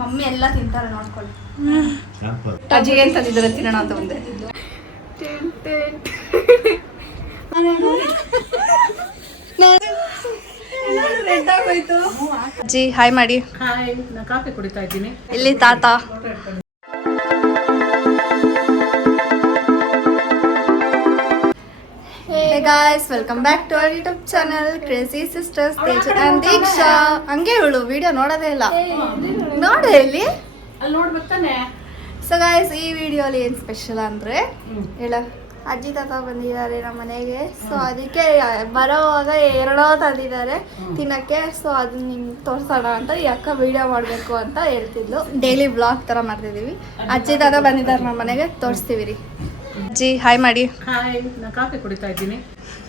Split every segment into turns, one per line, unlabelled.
Mummy ಎಲ್ಲ ತಿಂತಾರೆ ನೋಡ್ಕೊಳ್ಳಿ.
ಅಜ್ಜಿಗೆ ಏನ್ ತಂದಿದ್ದಾರೆ? ತಿನ್ನೋಣ ಅಂತ ಮುಂದೆ
ಅಜ್ಜಿ ಹಾಯ್ ಮಾಡಿ.
ಹಾಯ್ ನಾ ಕಾಫಿ ಕುಡಿತಾ ಇದ್ದೀನಿ.
ಇಲ್ಲಿ ತಾತ. Hey welcome back to our YouTube channel crazy sisters Teja Teju Deeksha. ಹಂಗೆ ಹೇಳು ವಿಡಿಯೋ ನೋಡೋದೇ ಇಲ್ಲ. ನೋಡು ಇಲ್ಲಿ ಸೊ ಗಾಯ್ಸ್ ಈ ವಿಡಿಯೋಲಿ ಏನು ಸ್ಪೆಷಲ್ ಅಂದರೆ ಹೇಳ. ಅಜ್ಜಿ ತಾತ ಬಂದಿದ್ದಾರೆ ನಮ್ಮ ಮನೆಗೆ. ಸೊ ಅದಕ್ಕೆ ಬರೋವಾಗ ಎರಡೋ ತಂದಿದ್ದಾರೆ ತಿನ್ನಕ್ಕೆ. ಸೊ ಅದನ್ನ ನಿಮ್ಗೆ ತೋರಿಸೋಣ ಅಂತ ಈ ಅಕ್ಕ ವಿಡಿಯೋ ಮಾಡಬೇಕು ಅಂತ ಹೇಳ್ತಿದ್ಲು. ಡೈಲಿ ಬ್ಲಾಗ್ ಥರ ಮಾಡ್ತಿದ್ದೀವಿ ಅಜ್ಜಿ ತಾತ ಬಂದಿದ್ದಾರೆ. ನಮ್ಮ ಮನೆಗೆ ತೋರಿಸ್ತೀವಿ ರೀ. ಅಜ್ಜಿ ಹಾಯ್ ಮಾಡಿ.
ಹಾಯ್ ನಾ ಕಾಫಿ ಕುಡಿತಾ ಇದ್ದೀನಿ.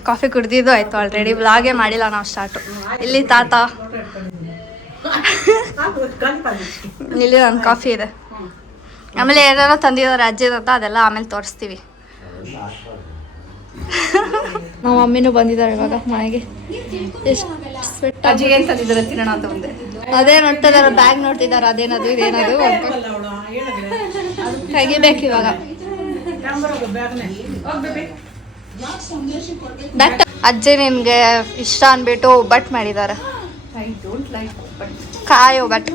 ಕಾಫಿ ಕುಡ್ದಿದ್ದು ಆಯ್ತು ಆಲ್ರೆಡಿ ವ್ಲಾಗೇ ಮಾಡಿಲ್ಲ ನಾವು ಸ್ಟಾರ್ಟು ಇಲ್ಲಿ ತಾತ. ಇಲ್ಲಿ ನನ್ನ ಕಾಫಿ ಇದೆ. ಆಮೇಲೆ ಏನಾರ ತಂದಿದ್ದಾರೆ ಅಜ್ಜಿ ತಾತ ಅದೆಲ್ಲ ಆಮೇಲೆ ತೋರಿಸ್ತೀವಿ. ನಮ್ಮ ಮಮ್ಮಿನೂ ಬಂದಿದ್ದಾರೆ ಇವಾಗ ಮನೆಗೆ. ಎಷ್ಟು
ಅಜ್ಜಿಗೆ ಏನ್ ತಂದಿದ್ದಾರೆ ತಿನ್ನೋಣ ಅಂತ ಮುಂದೆ
ಅದೇ ನೋಡ್ತಿದಾರೆ ಬ್ಯಾಗ್ ನೋಡ್ತಿದ್ದಾರೆ ಅದೇನದು ಇದೇನದು ಅಂತ. ತೆಗಿಬೇಕು ಇವಾಗ ಅಜ್ಜಿ ನಿನ್ಗೆ ಇಷ್ಟ ಅನ್ಬಿಟ್ಟು ಒಬ್ಬಟ್ಟು
ಮಾಡಿದಾರ.
ಕಾಯೋ ಒಬ್ಬಟ್ಟು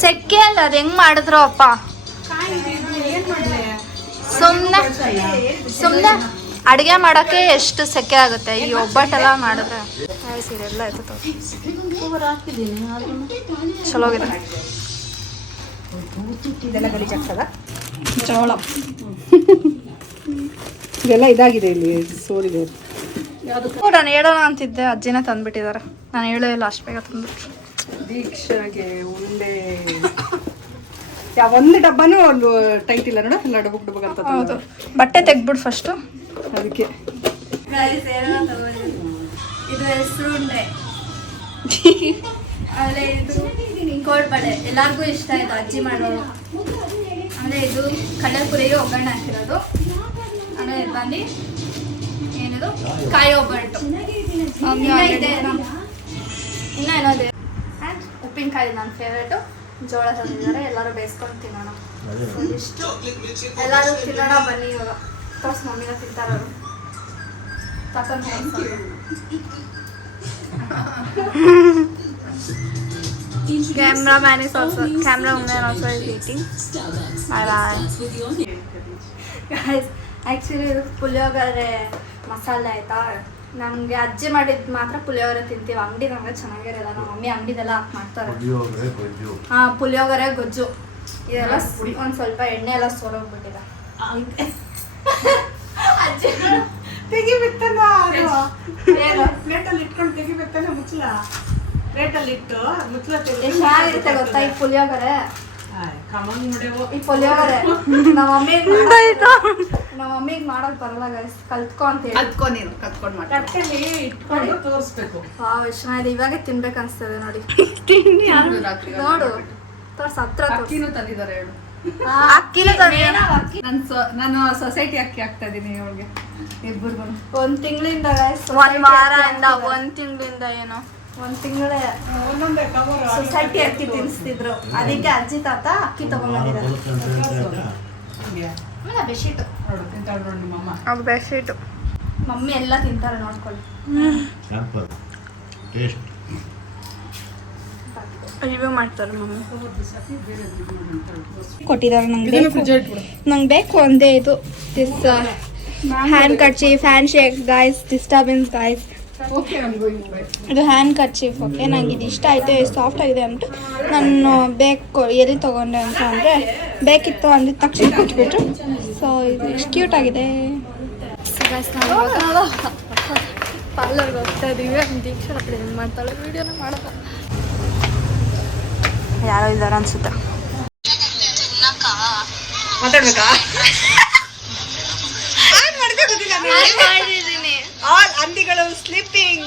ಸೆಕ್ಕೆ ಅಲ್ಲ. ಅದ್ ಹೆಂಗ್ ಮಾಡಿದ್ರು ಅಪ್ಪ. ಸುಮ್ನೆ. ಸುಮ್ನೆ. ಅಡಿಗೆ ಮಾಡಕ್ಕೆ ಎಷ್ಟು ಸೆಕೆ ಆಗುತ್ತೆ? ಈ ಒಬ್ಬಟ್ಟೆಲ್ಲ ಮಾಡಿದ್ರೆ. ಆಯ್ತು ತಗೋ. ಚಲೋಗಿದೆ ಜೋಳ.
ಇದೆಲ್ಲ ಇದಾಗಿದೆ ಇಲ್ಲಿ ಸೋರಿದೆ
ನಾನು ಹೇಳೋಣ ಅಂತಿದ್ದೆ. ಅಜ್ಜಿನೇ ತಂದ್ಬಿಟ್ಟಿದ್ದಾರೆ. ನಾನು ಹೇಳೋ ಇಲ್ಲ ಅಷ್ಟು ಬೇಗ ತಂದ್ಬಿಟ್ರು.
ದೀಕ್ಷೆಗೆ ಉಂಡೆ. ಯಾವ ಒಂದು ಡಬ್ಬನೂ ಒಂದು ಟೈಟ್ ಇಲ್ಲ ನೋಡ ಎಲ್ಲ ಡಬ್ಬಕ್ ಡಬ್ಬಕ್ ಅಂತ
ಹೌದು. ಬಟ್ಟೆ ತೆಗ್ದ್ಬಿಡು ಫಸ್ಟು
ಅದಕ್ಕೆ.
ಇದು ಹೆಸರು ಉಂಡೆ. ಆಮೇಲೆ ಇದು ಕೋಡ್ಬಳೆ ಎಲ್ಲರಿಗೂ ಇಷ್ಟ ಆಯಿತು ಅಜ್ಜಿ ಮಾಡೋದು. ಆಮೇಲೆ ಇದು ಕಡಲ್ಪುರಿಗೆ ಒಗ್ಗರಣೆ ಹಾಕಿರೋದು. ಆಮೇಲೆ ಬಂದು ಏನಿದು? ಕಾಯಿ ಒಬ್ಬಟ್ಟು ಇನ್ನ ಇದೆ ಇನ್ನ ಏನೋದು ಆ್ಯಂಡ್ ಉಪ್ಪಿನಕಾಯಿ ನನ್ನ ಫೇವ್ರೇಟು ಜೋಳ ತಂದಿದ್ದಾರೆ. ಎಲ್ಲರೂ ಬೇಯಿಸ್ಕೊಂಡು ತಿನ್ನೋಣ. ಇಷ್ಟು ಎಲ್ಲರೂ ತಿನ್ನೋಣ ಬನ್ನಿ ಇವಾಗ. ತೋರ್ಸ್ ಮಮ್ಮಿನ ತಿಂತಾರವರು ತಕೊಂಡು Cameraman is also cameraman also is eating. Bye bye. Guys, actually ಇದು ಪುಳಿಯೋಗರೆ ಮಸಾಲೆ ಆಯ್ತಾ? ನಮಗೆ ಅಜ್ಜಿ ಮಾಡಿದ್ ಮಾತ್ರ ಪುಳಿಯೋಗರೆ ತಿಂತೀವಿ. ಅಂಗಡಿ ನಮಗೆ ಚೆನ್ನಾಗಿರಲ್ಲ. ನಮ್ಮ ಮಮ್ಮಿ ಅಂಗಡಿದೆಲ್ಲ ಹಾಕಿ ಮಾಡ್ತಾರೆ. ಹಾ ಪುಳಿಯೋಗರೆ ಗೊಜ್ಜು. ಇದೆಲ್ಲ ಒಂದು ಸ್ವಲ್ಪ ಎಣ್ಣೆ ಎಲ್ಲ ಸೋರೋಗ್ಬಿಟ್ಟಿದೆ
ತೆಗಿಬೇಕಲ್ಲ? ಪ್ಲೇಟಲ್ಲಿ ಇಟ್ಕೊಂಡು ತೆಗಿಬೇಕಲ್ಲ ಮುಚ್ಚಲ ಪ್ಲೇಟಲ್ಲಿ ಇಟ್ಟು ಮುಚ್ಚಲ
ಚೆನ್ನಾಗಿರುತ್ತೆ ಗೊತ್ತಾ ಈ ಪುಳಿಯೋಗರೆ?
ಕಮಂಗ್ ನೋಡೇವು
ಈ ಪುಳಿಯೋಗರೆ ನಮ್ಮ ಅಮ್ಮಿಗೆ ನಮ್ಮ ಅಮ್ಮಿಗೆ ಮಾಡೋದು ಬರಲ್ಲ ಗೈಸ್ ಕಲ್ತ್ಕೊ ಅಂತ ಹೇಳಿ.
ಕತ್ಕೊ ನೀನು ಕಲ್ತ್ಕೊಂಡು ಮಾಡಿ ತಟ್ಟೆಲಿ ಇಟ್ಕೊಂಡು ತೋರಿಸ್ಬೇಕು.
ಎಷ್ಟು ಚೆನ್ನಾಗಿದೆ ಇವಾಗೆ ತಿನ್ಬೇಕು ಅನ್ಸ್ತದೆ ನೋಡಿ
ರಾತ್ರಿ
ನೋಡು. ತೋರ್ಸ್ ಹತ್ರ.
ಅಕ್ಕಿನೂ ತಂದಿದ್ದಾರೆ ಹೇಳು.
ಅಕ್ಕಿನೂ
ನಾನು ಸೊಸೈಟಿ ಅಕ್ಕಿ ಹಾಕ್ತಾ ಇದ್ದೀನಿ ಇವಳಿಗೆ. ಇಬ್ಬರಿಗೂ
ಒಂದ್ ತಿಂಗಳಿಂದ ಒಂದ್ ವಾರದಿಂದ ಒಂದ್ ತಿಂಗಳಿಂದ ಏನೋ? ಒಂದ್ ತಿಂಗಳೇ ಸೊಸೈಟಿ ಅಕ್ಕಿ ತಿನ್ಸ್ತಿದ್ರು. ಅದಕ್ಕೆ ಅಜ್ಜಿ ತಾತ ಅಕ್ಕಿ ತಗೊಂಡಿದ್ದಾರೆ ಬೆಡ್ಶೀಟ್. ಅದು ಬೆಡ್ಶೀಟು. ಮಮ್ಮಿ ಎಲ್ಲ ತಿಂತಾರೆ ನೋಡ್ಕೊಳ್ಳಿ.
ಟೇಸ್ಟ್
ರಿವ್ಯೂ ಮಾಡ್ತಾರೆ ಮಮ್ಮಿ ಕೊಟ್ಟಿದ್ದಾರೆ ನಂಗೆ ಬೇಕು. ನಂಗೆ ಬೇಕು ಒಂದೇ ಇದು. This handkerchief handshake guys disturbance guys ಇದು ಹ್ಯಾಂಡ್ ಕರ್ಚೀಫ್ ಓಕೆ ನಂಗೆ ಇದು ಇಷ್ಟ ಆಯಿತು ಸಾಫ್ಟ್ ಆಗಿದೆ ಅಂದ್ಬಿಟ್ಟು ನಾನು ಬೇಕು ಎಲ್ಲಿ ತೊಗೊಂಡೆ ಅಂತ ಅಂದರೆ ಬೇಕಿತ್ತು ಅಂದಿದ ತಕ್ಷಣ ಕೊಟ್ಬಿಟ್ರು. ಸೊ ಇದು ಎಷ್ಟು ಕ್ಯೂಟ್ ಆಗಿದೆ. ಪಾರ್ಲರ್ಗೆ ಹೋಗ್ತಾ ಇದೀವಿ. ದೀಕ್ಷಾ ಕಡೆ ಮಾಡ್ತಾಳೆ? ವೀಡಿಯೋನ ಮಾಡೋದು ಯಾರೋ ಇದ್ದಾರ ಅನ್ಸುತ್ತೆ.
ಮಾತಾಡ್ಬೇಕಾ? ಆಲ್ ಹಂದಿಗಳು ಸ್ಲಿಪ್ಪಿಂಗ್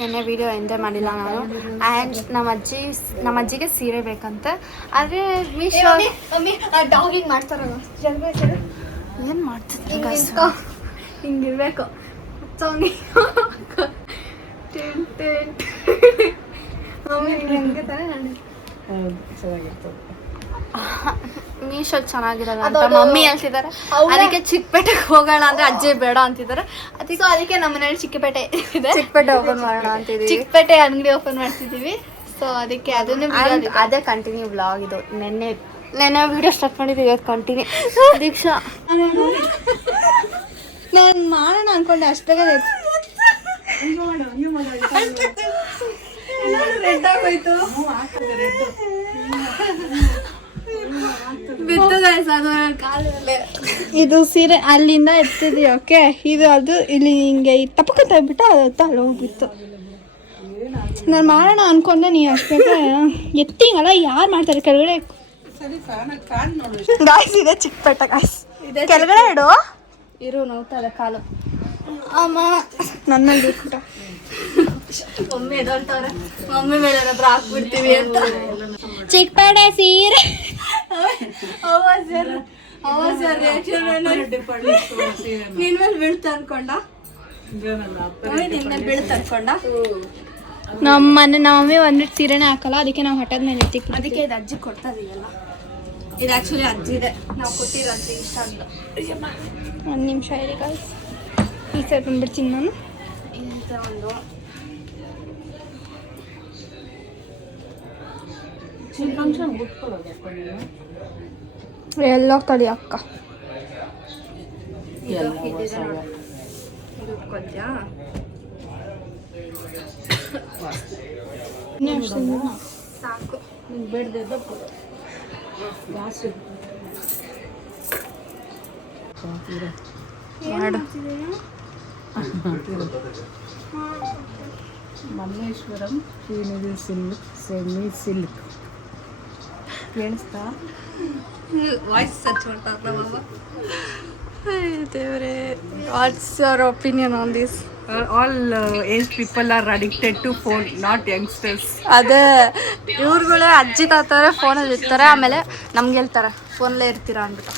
ನೆನ್ನೆ ವಿಡಿಯೋ ಎಂಜಾಯ್ ಮಾಡಿಲ್ಲ ನಾನು. ಆ್ಯಂಡ್ ನಮ್ಮ ಅಜ್ಜಿ ನಮ್ಮ ಅಜ್ಜಿಗೆ ಸೀರೆ ಬೇಕಂತ. ಆದರೆ ಮೀಶೋ ಡಾಗಿಂಗ್ ಮಾಡ್ತಾರಲ್ಲ. ಏನು ಮಾಡ್ತಿದ್ರು ಹಿಂಗಿರ್ಬೇಕು ಸೌಂಡಿ
ಹೌದು. ಚೆನ್ನಾಗಿರ್ತದೆ
ಮೀಶೋ ಚೆನ್ನಾಗಿರಲ್ಲ ಅಂತ ಮಮ್ಮಿ ಹೇಳ್ತಿದ್ದಾರೆ
ಅವ್ರ-
ಅದಕ್ಕೆ ಚಿಕ್ಕಪೇಟೆಗೆ ಹೋಗೋಣ ಅಂದ್ರೆ ಅಜ್ಜಿ ಬೇಡ ಅಂತಿದ್ದಾರೆ ಅದಕ್ಕೆ ಅದಕ್ಕೆ ನಮ್ಮ ಮನೇಲಿ ಚಿಕ್ಕಪೇಟೆ ಇದೆ.
ಚಿಕ್ಕಪೇಟೆ ಓಪನ್ ಮಾಡೋಣ ಅಂತಿದ್ದೀವಿ
ಚಿಕ್ಕಪೇಟೆ ಅಂಗಡಿ ಓಪನ್ ಮಾಡ್ತಿದ್ದೀವಿ ಸೊ ಅದಕ್ಕೆ ಅದನ್ನು
ಅದೇ ಕಂಟಿನ್ಯೂ ಬ್ಲಾಗ್ ಇದು. ನೆನ್ನೆ
ನೆನ್ನೆ ವಿಡಿಯೋ ಸ್ಟಾರ್ಟ್ ಮಾಡಿದ್ದೀವಿ ಇವತ್ತು ಕಂಟಿನ್ಯೂ ದೀಕ್ಷಾ. ನಾನು ಮಾಡೋಣ ಅನ್ಕೊಂಡೆ ಅಷ್ಟು ಇದು ಸೀರೆ ಅಲ್ಲಿಂದ ಎತ್ತಿದ್ವಿ ಓಕೆ ಇದು ಅದು ಇಲ್ಲಿ ಹಿಂಗೆ ತಪ್ಪಕಂತ ಬಿಟ್ಟು ಅದು ಅಲ್ಲಿ ಹೋಗ್ಬಿತ್ತು. ನಾನು ಮಾಡೋಣ ಅನ್ಕೊಂಡೆ ನೀ ಅಷ್ಟೇ. ಎತ್ತಿಂಗಲ್ಲ ಯಾರು ಮಾಡ್ತಾರೆ? ಕೆಳಗಡೆ ಗಾಯ್ಸ್ ಇದೆ ಚಿಕ್ಕಪೇಟೆ ಗಾಯ್ಸ್ ಕೆಳಗಡೆ ಇಡು. ಇರು ನೋಡ್ತಾರೆ ಕಾಲು. ನನ್ನಲ್ಲಿ ಬಿಟ್ಬಿಟ್ಟ ಮಮ್ಮಿ ಎದೊಳ್ತವ್ರೆ? ಮಮ್ಮಿ ಮೇಲೆ ಹತ್ರ ಹಾಕ್ಬಿಡ್ತೀವಿ ಅಂತ. ಚಿಕ್ಕಪೇಟೆ ಸೀರೆ. ಅವ್ವ ಸರ್ ಅವ್ವ ಸರ್ ಏನು? ನಿನ್ ಮೇಲೆ ಬೀಳ್ತ ಅನ್ಕೊಂಡ? ನಿನ್ ಮೇಲೆ ಬೀಳ್ತ ಅನ್ಕೊಂಡ? ನಮ್ಮ ಮನೆ ನಮ್ಮ ಮಮ್ಮಿ ಒಂದ್ಬಿಟ್ಟು ಸೀರೆನೇ ಹಾಕಲ್ಲ ಅದಕ್ಕೆ ನಾವು ಹಠದ ಮೇಲೆ ಎತ್ತಿಕ್ ಅದಕ್ಕೆ ಇದು ಅಜ್ಜಿ ಕೊಡ್ತಾ ಇದೀವಲ್ಲ ಇದು ಆ್ಯಕ್ಚುಲಿ ಅಜ್ಜಿ ಇದೆ ನಾವು ಕೊಟ್ಟಿರೋ ಅಜ್ಜಿ ಇಷ್ಟ ಅಂತ. ಒಂದು ನಿಮಿಷ ಇರಿ guys. ಈ ಸೈಡ್ ಬಂದ್ಬಿಡ್ತೀನಿ ನಾನು ಇಂಥ ಒಂದು ಎಲ್ಲ ತಡಿ ಅಕ್ಕ. ಸಾಕು.
ಜಾಸ್ತಿ
ಮಾಡು
Malleshwaram Srinidhi silk semi silk. ಕೇಳಿಸ್ತಾ?
ವಾಯ್ಸ್ ಸರ್ಚ್ ಮಾಡ್ತಾ ದೇವರೇ what's our opinion on this
all age people are addicted to phone not youngsters
ಅದೇ ಇವ್ರುಗಳು ಅಜ್ಜಿ ತಾತಾರೆ ಫೋನಲ್ಲಿ ಇರ್ತಾರೆ ಆಮೇಲೆ ನಮ್ಗೆ ಹೇಳ್ತಾರೆ ಫೋನಲ್ಲೇ ಇರ್ತೀರಾ ಅಂದ್ಬಿಟ್ಟು.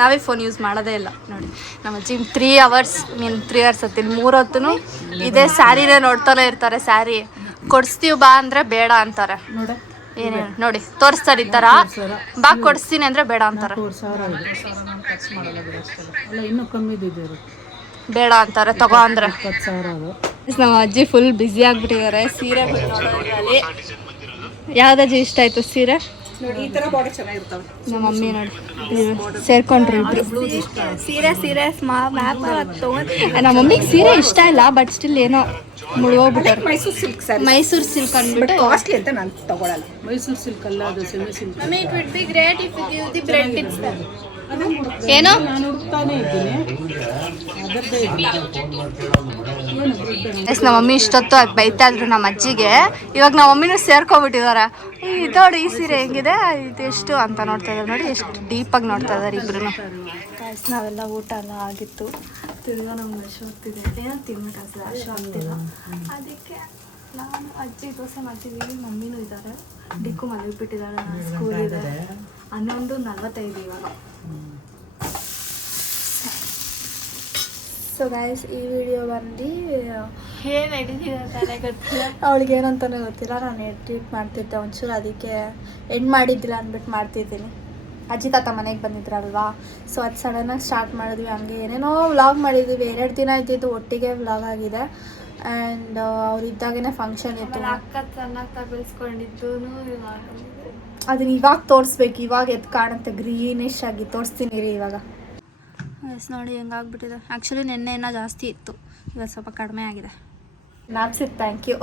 ನಾವೇ ಫೋನ್ ಯೂಸ್ ಮಾಡೋದೇ ಇಲ್ಲ. ನೋಡಿ ನಮ್ಮ ಅಜ್ಜಿ three hours mean three hours ಹತ್ತೀನಿ ಮೂರು ಹೊತ್ತು ಇದೇ ಸ್ಯಾರಿನೇ ನೋಡ್ತಾನೆ ಇರ್ತಾರೆ ಸ್ಯಾರಿ ಕೊಡಿಸ್ತೀವಿ ಬಾ ಅಂದರೆ ಬೇಡ ಅಂತಾರೆ.
ನೋಡ.
ಏನೇನು ನೋಡಿ ತೋರಿಸ್ತಾರೆ ಈ ಥರ ಬಾ ಕೊಡಿಸ್ತೀನಿ ಅಂದರೆ ಬೇಡ ಅಂತಾರೆ. ಬೇಡ ಅಂತಾರೆ ತಗೋ ಅಂದ್ರೆ. ನಮ್ಮ ಅಜ್ಜಿ ಫುಲ್ ಬ್ಯುಸಿ ಆಗ್ಬಿಟ್ಟಿದ್ದಾರೆ. ಸೀರೆ ಯಾವ್ದಜ್ಜಿ ಇಷ್ಟ ಆಯ್ತು ಸೀರೆ?
ನೋಡಿ ಈ ತರ ಬಾಡಿ ಚೆನ್ನಾಗಿರ್ತಾವೆ.
ನಮ್ಮ ಮಮ್ಮಿ ನೋಡಿ ಸೇರ್ಕೊಂಡ್ರು ಇಬ್ರು. ಸೀರೆ ಸೀರೆ ಮ್ಯಾಪ್ ನಮ್ಮ ಮಮ್ಮಿಗೆ ಸೀರೆ ಇಷ್ಟ ಇಲ್ಲ ಬಟ್ ಸ್ಟಿಲ್ ಏನೋ ಮುಳುಗೋಗ್ಬಿಟ್ಟಾರೆ
Mysore silk sir
Mysore silk ಅಂದ್ಬಿಟ್ಟು
ಕಾಸ್ಟ್ಲಿ ಅಂತ ನಾನು ತಗೊಳಲ್ಲ. ಮೈಸೂರು ಸಿಲ್ಕ್ ಅಲ್ಲ ಅದು semi silk
it would be great if you give the bread tips ಏನೋ
ನಾನು ಹುಡುಕ್ತಾನೆ ಇದ್ದೀನಿ.
ಎಸ್ ನಮ್ಮ ಮಮ್ಮಿ ಇಷ್ಟೊತ್ತು ಅದು ಬೈತಾ ಇದ್ರು ನಮ್ಮ ಅಜ್ಜಿಗೆ. ಇವಾಗ ನಮ್ಮ ಮಮ್ಮಿನೂ ಸೇರ್ಕೊಬಿಟ್ಟಿದಾರ ಇದು ನೋಡಿ ಈ ಸೀರೆ ಹೆಂಗಿದೆ? ಇದು ಎಷ್ಟು ಅಂತ ನೋಡ್ತಾ ಇದ್ದಾರೆ ನೋಡಿ ಎಷ್ಟು ಡೀಪಾಗಿ ನೋಡ್ತಾ ಇದ್ದಾರೆ ಇಬ್ರು ನಾವೆಲ್ಲ ಊಟ ಎಲ್ಲ ಆಗಿತ್ತು. ತಿರ್ಗಾ ನಮ್ಗೆ ಹಶು ಆಗ್ತಿದೆ ಏನೋ ತಿನ್ಬೇಕಾಗ್ತದೆ ಹಶು ಆಗ್ತಿಲ್ಲ. ಅದಕ್ಕೆ ನಾನು ಅಜ್ಜಿ ದೋಸೆ ಮಾಡ್ತಿದ್ದೀವಿ ಮಮ್ಮಿನೂ ಇದ್ದಾರೆ. ಡಿಕ್ಕು ಮಲಗಿಬಿಟ್ಟಿದ್ದಾಳೆ ಸ್ಕೂಲ್ ಇದೆ ಹನ್ನೊಂದು ನಲ್ವತ್ತೈದು ಇವಾಗ. ಸೊ ಗಾಯ್ಸ್ ಈ ವಿಡಿಯೋ ಬಂದು ಏನು ಅವಳಿಗೆ ಏನಂತಾನೆ ಗೊತ್ತಿಲ್ಲ ನಾನು ಎಡಿಟ್ ಮಾಡ್ತಿದ್ದೆ ಒಂಚೂರು ಅದಕ್ಕೆ ಎಂಡ್ ಮಾಡಿದ್ದಿಲ್ಲ ಅಂದ್ಬಿಟ್ಟು ಮಾಡ್ತಿದ್ದೀನಿ. ಅಜ್ಜಿ ತಾತ ಮನೆಗೆ ಬಂದಿದ್ರಲ್ವಾ? ಸೊ ಅದು ಸಡನ್ನಾಗಿ ಸ್ಟಾರ್ಟ್ ಮಾಡಿದ್ವಿ ಹಂಗೆ ಏನೇನೋ ವ್ಲಾಗ್ ಮಾಡಿದ್ವಿ ಎರಡು ದಿನ ಇದ್ದಿದ್ದು ಒಟ್ಟಿಗೆ ವ್ಲಾಗ್ ಆಗಿದೆ. ಆ್ಯಂಡ್ ಅವ್ರಿದ್ದಾಗೇ ಫಂಕ್ಷನ್ ಇತ್ತು.
ಅಕ್ಕ ಚೆನ್ನಾಗಿ
ಅದನ್ನ ಇವಾಗ ತೋರಿಸ್ಬೇಕು ಇವಾಗ ಎದ್ದು ಕಾಣುತ್ತೆ ಗ್ರೀನಿಶ್ ಆಗಿ ತೋರಿಸ್ತೀನಿ ರೀ ಇವಾಗ. ಎಸ್ ನೋಡಿ ಹೆಂಗಾಗ್ಬಿಟ್ಟಿದೆ. ಆ್ಯಕ್ಚುಲಿ ನಿನ್ನೆ ಇನ್ನೂ ಜಾಸ್ತಿ ಇತ್ತು. ಇವತ್ತು ಸ್ವಲ್ಪ ಕಡಿಮೆ ಆಗಿದೆ. ನಾಪ್ಸಿದ್ ಥ್ಯಾಂಕ್ ಯು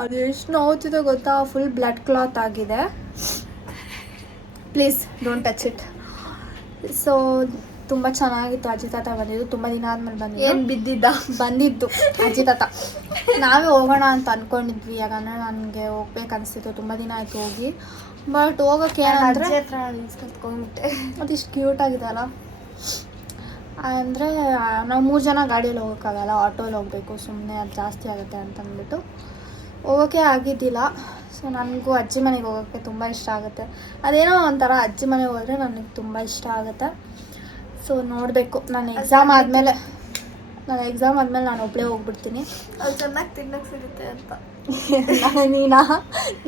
ಅದು ಎಷ್ಟು ನೋವುತ್ತಿದೆ ಗೊತ್ತಾ? ಫುಲ್ ಬ್ಲಡ್ ಕ್ಲಾತ್ ಆಗಿದೆ. Please don't touch it so ತುಂಬ ಚೆನ್ನಾಗಿತ್ತು ಅಜ್ಜಿ ತಾತ ಬಂದಿದ್ದು. ತುಂಬ ದಿನ ಆದ್ಮೇಲೆ ಬಂದಿದ್ದು. ಏನು ಬಿದ್ದಿದ್ದ? ಬಂದಿದ್ದು ಅಜ್ಜಿ ತಾತ. ನಾವೇ ಹೋಗೋಣ ಅಂತ ಅಂದ್ಕೊಂಡಿದ್ವಿ ಯಾಕಂದರೆ ನನಗೆ ಹೋಗ್ಬೇಕು ಅನಿಸ್ತಿತ್ತು ತುಂಬ ದಿನ ಆಯಿತು ಹೋಗಿ. ಬಟ್ ಹೋಗೋಕೆ ಏನಂದರೆ
ಹತ್ರ ಕತ್ಕೊಂಡ್ಬಿಟ್ಟೆ
ಅದಿಷ್ಟು ಕ್ಯೂಟ್ ಆಗಿದೆ ಅಲ್ಲ. ಅಂದರೆ ನಾವು ಮೂರು ಜನ ಗಾಡಿಯಲ್ಲಿ ಹೋಗೋಕ್ಕಾಗಲ್ಲ ಆಟೋಲಿ ಹೋಗಬೇಕು ಸುಮ್ಮನೆ ಅದು ಜಾಸ್ತಿ ಆಗುತ್ತೆ ಅಂತ ಅಂದ್ಬಿಟ್ಟು ಹೋಗೋಕ್ಕೆ ಆಗಿದ್ದಿಲ್ಲ. ಸೊ ನನಗೂ ಅಜ್ಜಿ ಮನೆಗೆ ಹೋಗೋಕ್ಕೆ ತುಂಬ ಇಷ್ಟ ಆಗುತ್ತೆ. ಅದೇನೋ ಒಂಥರ ಅಜ್ಜಿ ಮನೆಗೆ ಹೋದರೆ ನನಗೆ ತುಂಬ ಇಷ್ಟ ಆಗುತ್ತೆ. ಸೊ ನೋಡಬೇಕು. ನಾನು ಎಕ್ಸಾಮ್ ಆದಮೇಲೆ ನಾನು ಎಕ್ಸಾಮ್ ಆದಮೇಲೆ ನಾನು ಒಬ್ಬಳೇ ಹೋಗ್ಬಿಡ್ತೀನಿ.
ಅದು ಚೆನ್ನಾಗಿ ತಿನ್ನಕ್ಕೆ ಸಿಗುತ್ತೆ ಅಂತ.
ನೀನಾ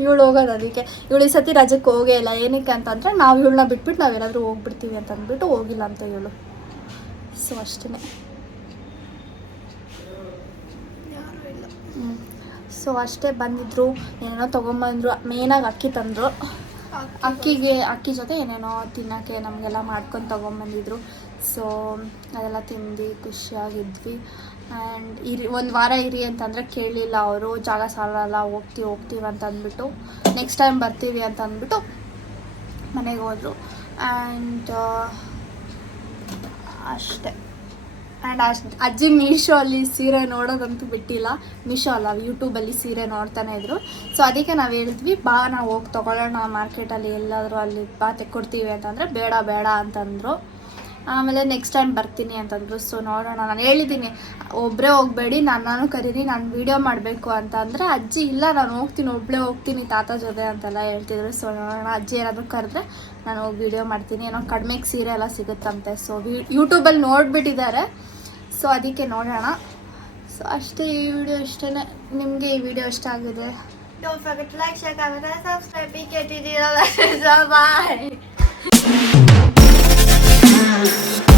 ಇವಳು ಹೋಗೋದು ಅದಕ್ಕೆ. ಇವಳು ಈ ಸತಿ ರಜಕ್ಕೆ ಹೋಗೇ ಇಲ್ಲ. ಏನಕ್ಕೆ ಅಂತಂದರೆ ನಾವು ಇವಳನ್ನ ಬಿಟ್ಬಿಟ್ಟು ನಾವೆಲ್ಲಾದ್ರೂ ಹೋಗ್ಬಿಡ್ತೀವಿ ಅಂತ ಅಂದ್ಬಿಟ್ಟು ಹೋಗಿಲ್ಲ ಅಂತ ಇವಳು ಸೊ ಅಷ್ಟೇ ಸೊ ಅಷ್ಟೇ ಬಂದಿದ್ರು. ಏನೇನೋ ತೊಗೊಂಬಂದ್ರು. ಮೇನಾಗಿ ಅಕ್ಕಿ ತಂದರು. ಅಕ್ಕಿಗೆ ಅಕ್ಕಿ ಜೊತೆ ಏನೇನೋ ತಿನ್ನೋಕ್ಕೆ ನಮಗೆಲ್ಲ ಮಾಡ್ಕೊಂಡು ತೊಗೊಂಬಂದಿದ್ರು. ಸೊ ಅದೆಲ್ಲ ತಿಂದು ಖುಷಿಯಾಗಿದ್ವಿ. ಆ್ಯಂಡ್ ಇರಿ ಒಂದು ವಾರ ಇರಿ ಅಂತಂದರೆ ಕೇಳಲಿಲ್ಲ ಅವರು. ಜಾಗ ಸಾಲಲ್ಲ ಹೋಗ್ತೀವಿ ಹೋಗ್ತೀವಿ ಅಂತ ಅಂದ್ಬಿಟ್ಟು ನೆಕ್ಸ್ಟ್ ಟೈಮ್ ಬರ್ತೀವಿ ಅಂತ ಅಂದ್ಬಿಟ್ಟು ಮನೆಗೆ ಹೋದರು. ಆ್ಯಂಡ್ ಅಷ್ಟೇ. ಆ್ಯಂಡ್ ಅಷ್ಟು. ಅಜ್ಜಿ ಮೀಶೋ ಅಲ್ಲಿ ಸೀರೆ ನೋಡೋದಂತೂ ಬಿಟ್ಟಿಲ್ಲ. ಮೀಶೋ ಅಲ್ಲ ಯೂಟ್ಯೂಬಲ್ಲಿ ಸೀರೆ ನೋಡ್ತಾನೆ ಇದ್ರು. ಸೊ ಅದಕ್ಕೆ ನಾವು ಹೇಳಿದ್ವಿ, ಬಾ, ನಾವು ಹೋಗಿ ತೊಗೊಳ್ಳೋಣ ಮಾರ್ಕೆಟಲ್ಲಿ ಎಲ್ಲಾದರೂ ಅಲ್ಲಿ ಬಾ, ತೆಕ್ಕೊಡ್ತೀವಿ ಅಂತಂದರೆ ಬೇಡ ಬೇಡ ಅಂತಂದರು. ಆಮೇಲೆ ನೆಕ್ಸ್ಟ್ ಟೈಮ್ ಬರ್ತೀನಿ ಅಂತಂದರು. ಸೊ ನೋಡೋಣ. ನಾನು ಹೇಳಿದ್ದೀನಿ ಒಬ್ಬರೇ ಹೋಗಬೇಡಿ ನಾನು ಕರೀರಿ ನಾನು ವೀಡಿಯೋ ಮಾಡಬೇಕು ಅಂತ ಅಂದರೆ ಅಜ್ಜಿ ಇಲ್ಲ ನಾನು ಹೋಗ್ತೀನಿ ಒಬ್ಬಳೇ ಹೋಗ್ತೀನಿ ತಾತ ಜೊತೆ ಅಂತೆಲ್ಲ ಹೇಳ್ತಿದ್ರು. ಸೊ ನೋಡೋಣ ಅಜ್ಜಿ ಏನಾದರೂ ಕರೆದ್ರೆ ನಾನು ಹೋಗಿ ವೀಡಿಯೋ ಮಾಡ್ತೀನಿ. ಏನೋ ಕಡಿಮೆಗೆ ಸೀರೆ ಎಲ್ಲ ಸಿಗುತ್ತಂತೆ. ಸೊ ಯೂಟ್ಯೂಬಲ್ಲಿ ನೋಡಿಬಿಟ್ಟಿದ್ದಾರೆ. ಸೊ ಅದಕ್ಕೆ ನೋಡೋಣ. ಸೊ ಅಷ್ಟೇ ಈ ವಿಡಿಯೋ ಇಷ್ಟೇ ನಿಮಗೆ ಈ ವಿಡಿಯೋ ಇಷ್ಟ ಆಗಿದೆ?
Don't forget to like, share, comment, and subscribe. Be Sound.